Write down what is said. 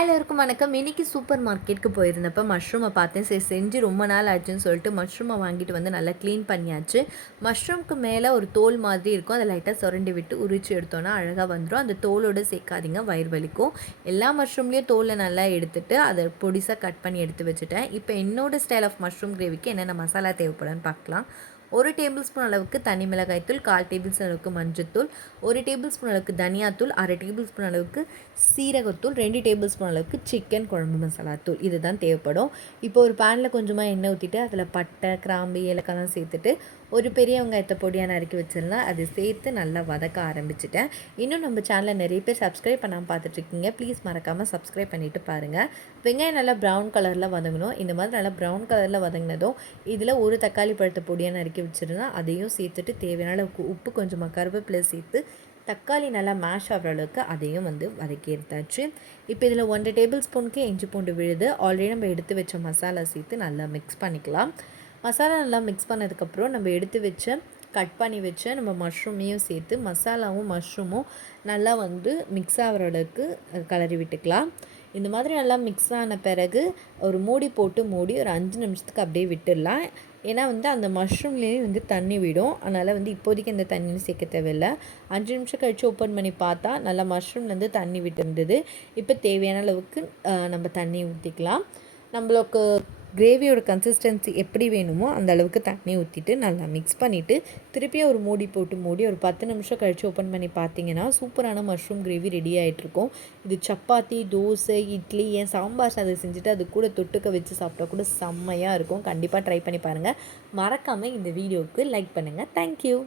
எல்லாருக்கும் வணக்கம். இன்னைக்கு சூப்பர் மார்க்கெட்டுக்கு போயிருந்தப்போ மஷ்ரூமை பார்த்தேன். சரி செஞ்சு ரொம்ப நாள் ஆச்சுன்னு சொல்லிட்டு மஷ்ரூமை வாங்கிட்டு வந்து நல்லா க்ளீன் பண்ணியாச்சு. மஷ்ரூம்க்கு மேலே ஒரு தோல் மாதிரி இருக்கும், அதை லைட்டாக சுரண்டி விட்டு உரிச்சு எடுத்தோன்னா அழகாக வந்துடும். அந்த தோலோடு சேர்க்காதீங்க, வயிறு வலிக்கும். எல்லா மஷ்ரூம்லேயும் தோலை நல்லா எடுத்துட்டு அதை பொடிசாக கட் பண்ணி எடுத்து வச்சுட்டேன். இப்போ என்னோடய ஸ்டைல் ஆஃப் மஷ்ரூம் கிரேவிக்கு என்னென்ன மசாலா தேவைப்படுன்னு பார்க்கலாம். 1 டேபிள் ஸ்பூன் அளவுக்கு தனி மிளகாய்த்தூள், 1/4 டேபிள் ஸ்பூன் அளவுக்கு மஞ்சத்தூள், 1 டேபிள் ஸ்பூன் அளவுக்கு தனியாத்தூள், 1/2 டேபிள் ஸ்பூன் அளவுக்கு சீரகத்தூள், 2 டேபிள் ஸ்பூன் அளவுக்கு சிக்கன் குழம்பு மசாலா தூள். இதுதான் தேவைப்படும். இப்போ ஒரு பேனில் கொஞ்சமாக எண்ணெய் ஊற்றிட்டு அதில் பட்டை, கிராம்பு, ஏலக்காய்லாம் சேர்த்துட்டு ஒரு பெரிய வெங்காயத்தை பொடியாக நறுக்கி வச்சிடலாம். அதை சேர்த்து நல்லா வதக்க ஆரம்பிச்சிட்டேன். இன்னும் நம்ம சேனலில் நிறைய பேர் சப்ஸ்கிரைப் பண்ணாமல் பார்த்துட்ருக்கீங்க. ப்ளீஸ் மறக்காமல் சப்ஸ்கிரைப் பண்ணிவிட்டு பாருங்கள். வெங்காயம் நல்லா ப்ரௌன் கலரில் வதங்கணும். இந்த மாதிரி நல்லா ப்ரௌன் கலரில் வதங்கினதும் இதில் ஒரு தக்காளி பழத்தை பொடியாக நறுக்கி வச்சுருந்தேன். அதையும் சேர்த்துட்டு தேவையான அளவுக்கு உப்பு, கொஞ்சமாக கருவேப்பிலை சேர்த்து தக்காளி நல்லா மேஷ் ஆகிற அளவுக்கு அதையும் வதக்கி எடுத்தாச்சு. இப்போ இதில் 1 டேபிள் ஸ்பூனுக்கு இஞ்சி பூண்டு விழுது ஆல்ரெடி நம்ம எடுத்து வச்ச மசாலா சேர்த்து நல்லா மிக்ஸ் பண்ணிக்கலாம். மசாலா நல்லா மிக்ஸ் பண்ணதுக்கப்புறம் நம்ம எடுத்து வச்ச கட் பண்ணி வச்ச நம்ம மஷ்ரூமையும் சேர்த்து மசாலாவும் மஷ்ரூமும் நல்லா மிக்ஸ் ஆகிற அளவுக்கு கலரி விட்டுக்கலாம். இந்த மாதிரி நல்லா மிக்ஸ் ஆன பிறகு ஒரு மூடி போட்டு மூடி ஒரு 5 நிமிஷத்துக்கு அப்படியே விட்டுடலாம். ஏன்னா அந்த மஷ்ரூம்லேயே தண்ணி விடும். அதனால் இப்போதைக்கு இந்த தண்ணி சேர்க்க தேவையில்லை. 5 நிமிஷம் கழித்து ஓப்பன் பண்ணி பார்த்தா நல்லா மஷ்ரூம்லேருந்து தண்ணி விட்டு இருந்தது. இப்போ தேவையான அளவுக்கு நம்ம தண்ணி ஊற்றிக்கலாம். நம்மளுக்கு கிரேவியோட கன்சிஸ்டன்சி எப்படி வேணுமோ அந்த அளவுக்கு தண்ணி ஊற்றிட்டு நல்லா மிக்ஸ் பண்ணிவிட்டு திருப்பியும் ஒரு மூடி போட்டு மூடி ஒரு 10 நிமிஷம் கழித்து ஓப்பன் பண்ணி பார்த்தீங்கன்னா சூப்பரான மஷ்ரூம் கிரேவி ரெடி ஆகிட்ருக்கும். இது சப்பாத்தி, தோசை, இட்லி, ஏன் சாம்பார் சாதம் செஞ்சுட்டு அது கூட தொட்டுக்க வச்சு சாப்பிட்டா கூட செம்மையாக இருக்கும். கண்டிப்பாக ட்ரை பண்ணி பாருங்கள். மறக்காமல் இந்த வீடியோவுக்கு லைக் பண்ணுங்கள். தேங்க்யூ.